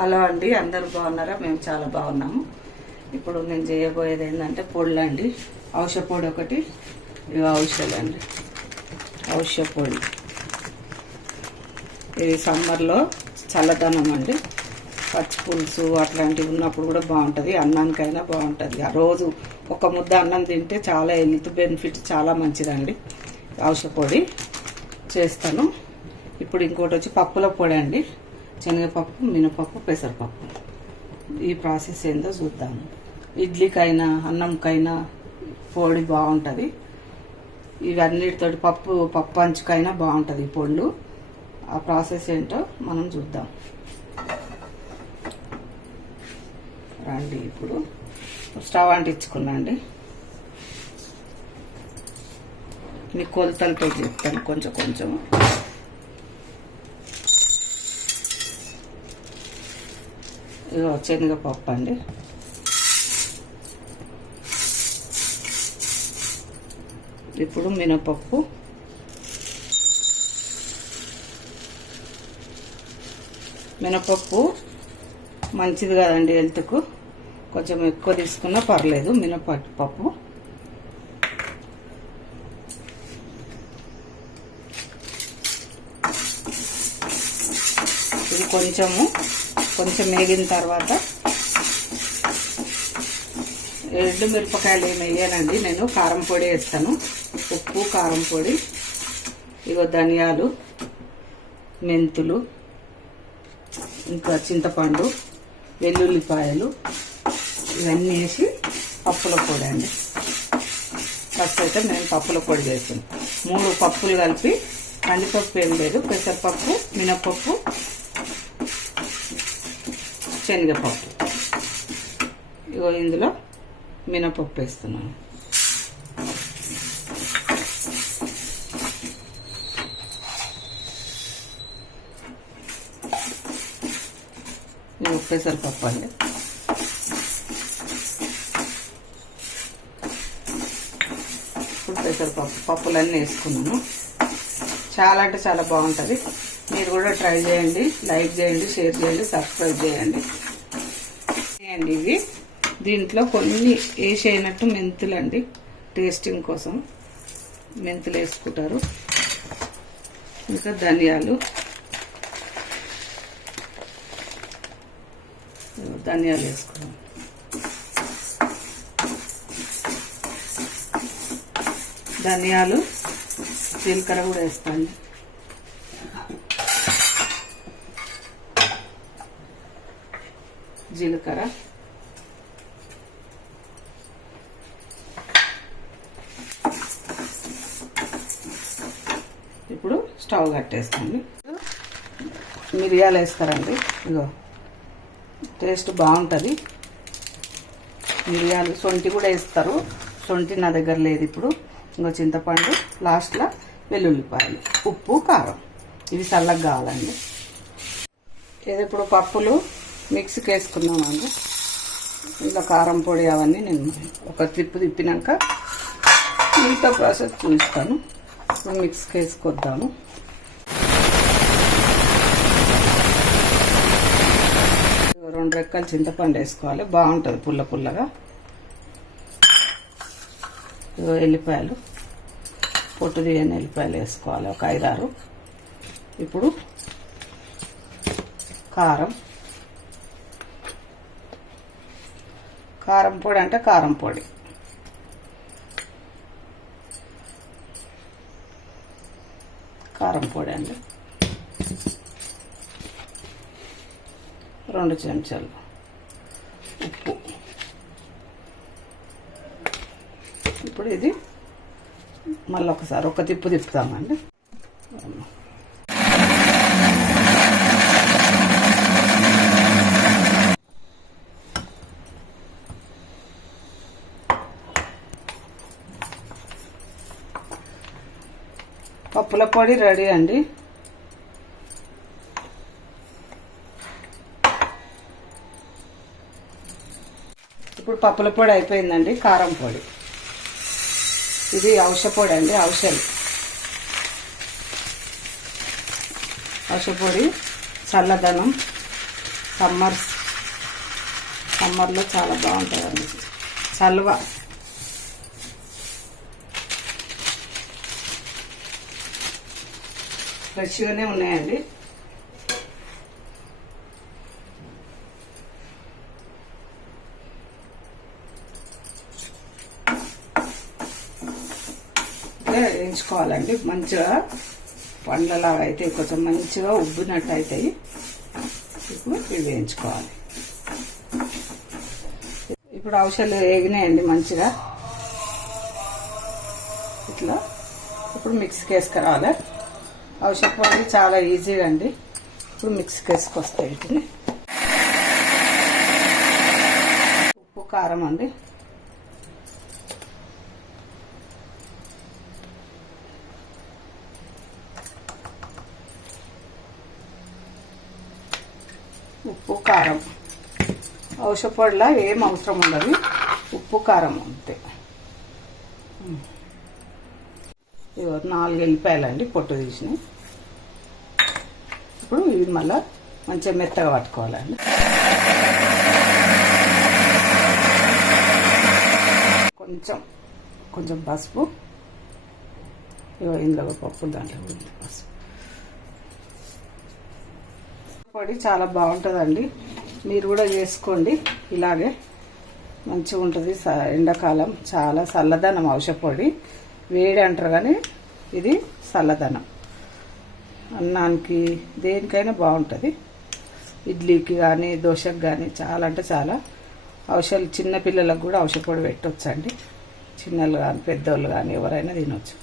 Hello అండి, అందరూ బాగున్నారా? మేము చాలా బాగున్నాము. ఇప్పుడు నేను చేయబోయేది ఏంటంటే పొడులు అండి. ఔషధ పొడి ఒకటి, ఇవి ఔషధాలు అండి. ఔషధ పొడి ఇది సమ్మర్లో చల్లదనం అండి. పచ్చి పులుసు అట్లాంటివి ఉన్నప్పుడు కూడా బాగుంటుంది, అన్నానికైనా బాగుంటుంది. ఆ రోజు ఒక ముద్ద అన్నం తింటే చాలా హెల్త్ బెనిఫిట్, చాలా మంచిదండి. ఔషధ పొడి చేస్తాను. ఇప్పుడు ఇంకోటి వచ్చి పప్పుల పొడి అండి. శనగపప్పు, మినపప్పు, పెసరపప్పు. ఈ ప్రాసెస్ ఏందో చూద్దాము. ఇడ్లీకైనా అన్నంకైనా పొడి బాగుంటుంది. ఇవన్నిటితో పప్పు అంచుకైనా బాగుంటుంది ఈ పొళ్ళు. ఆ ప్రాసెస్ ఏంటో మనం చూద్దాం రండి. ఇప్పుడు స్టవ్ అంటించుకున్నాండి. మీకు కొలతలతో చెప్తాను కొంచెం కొంచెం. శనగపప్పు అండి. ఇప్పుడు మినపప్పు, మినపప్పు మంచిది కదండి హెల్త్కు. కొంచెం ఎక్కువ తీసుకున్నా పర్లేదు మినపప్పు. ఇది కొంచెం వేగిన తర్వాత ఎండు మిరపకాయలు ఏమి వేయనండి, నేను కారం పొడి వేస్తాను. ఉప్పు, కారం పొడి, ఇగో ధనియాలు, మెంతులు, ఇంకా చింతపండు, వెల్లుల్లిపాయలు ఇవన్నీ వేసి పప్పుల పొడి అండి. ఫస్ట్ అయితే నేను పప్పుల పొడి చేస్తాను. 3 పప్పులు కలిపి, కందిపప్పు ఏం లేదు, పెసరపప్పు, మినపప్పు, శనగపప్పు. ఇగో ఇందులో మినపప్పు వేస్తున్నాను. ఇగో పెసరపప్పు అండి. ఇప్పుడు పెసరపప్పు పప్పులన్నీ వేసుకున్నాను. చాలా అంటే చాలా బాగుంటుంది. మీరు కూడా ట్రై చేయండి, లైక్ చేయండి, షేర్ చేయండి, సబ్స్క్రైబ్ చేయండి. ఇవి దీంట్లో కొన్ని వేసేయనట్టు మెంతులు అండి, టేస్టింగ్ కోసం మెంతులు వేసుకుంటారు. ఇంకా ధనియాలు వేసుకున్నాం. ధనియాలు, జీలకర్ర కూడా వేస్తాను. జీలకర్ర, ఇప్పుడు స్టవ్ కట్టేస్తాను. మిరియాలు వేస్తారండి. ఇగో టేస్ట్ బాగుంటుంది. మిరియాలు, సొంటి కూడా వేస్తారు. సొంటి నా దగ్గర లేదు ఇప్పుడు. ఇంకో చింతపండు, లాస్ట్లో వెల్లుల్లిపాయలు, ఉప్పు, కారం. ఇవి చల్లగా కావాలండి. ఏదో ఇప్పుడు పప్పులు మిక్సీకి వేసుకున్నామండి. ఇలా కారం పొడి అవన్నీ నేను ఒక తిప్పినాక మిగతా ప్రాసెస్ చూపిస్తాను. ఇప్పుడు మిక్సీకి వేసుకొద్దాము. రెండు రెక్కలు చింతపండు వేసుకోవాలి, బాగుంటుంది పుల్ల పుల్లగా. ఎల్లిపాయలు, పొట్టు తీయని ఎల్లిపాయలు వేసుకోవాలి, ఒక 5-6. ఇప్పుడు కారం పొడి అంటే కారం పొడి. కారం పొడి అండి 2 చెంచాలు. ఉప్పు. ఇప్పుడు ఇది మళ్ళీ ఒకసారి ఒక తిప్పుతామండి. పప్పుల పొడి రెడీ అండి. ఇప్పుడు పప్పుల పొడి అయిపోయిందండి. కారం పొడి, ఇది ఔషధ పొడి అండి. ఔషధ పొడి చల్లదనం, సమ్మర్లో చాలా బాగుంటుందండి. చల్వ ఫ్రెష్గానే ఉన్నాయండి. వేయించుకోవాలండి మంచిగా. పండ్లలాగా అయితే కొంచెం మంచిగా ఉబ్బినట్టు అవుతాయి. ఇప్పుడు ఇవి వేయించుకోవాలి. ఇప్పుడు ఔషధాలు వేగినాయండి మంచిగా. ఇట్లా ఇప్పుడు మిక్సీకి వేసుకురావాలి. ఔషధ పొడి చాలా ఈజీగా అండి. ఇప్పుడు మిక్సీకి వేసుకొస్తాయి. వీటిని ఉప్పు కారం అండి. ఉప్పు కారం. ఔషధ పొడిలా ఏం అవసరం ఉండదు. ఉప్పు కారం అంతే. 4 ఎల్లిపాయలండి పొట్టు తీసినాయి. ఇప్పుడు ఇవి మళ్ళీ మంచిగా మెత్తగా పట్టుకోవాలండి. కొంచెం పసుపు. ఇందులో పప్పు దాంట్లో పసుపు. పొడి చాలా బాగుంటుందండి. మీరు కూడా చేసుకోండి. ఇలాగే మంచిగా ఉంటుంది. ఎండాకాలం చాలా చల్లదనం. ఔషధ పొడి వేడి అంటారు కానీ ఇది చల్లదనం. అన్నానికి దేనికైనా బాగుంటుంది. ఇడ్లీకి కానీ దోశకి కానీ చాలా అంటే చాలా ఔషధాలు. చిన్నపిల్లలకు కూడా ఔషధ పొడి పెట్టొచ్చండి. చిన్నలు కానీ పెద్దోళ్ళు కానీ ఎవరైనా తినొచ్చు.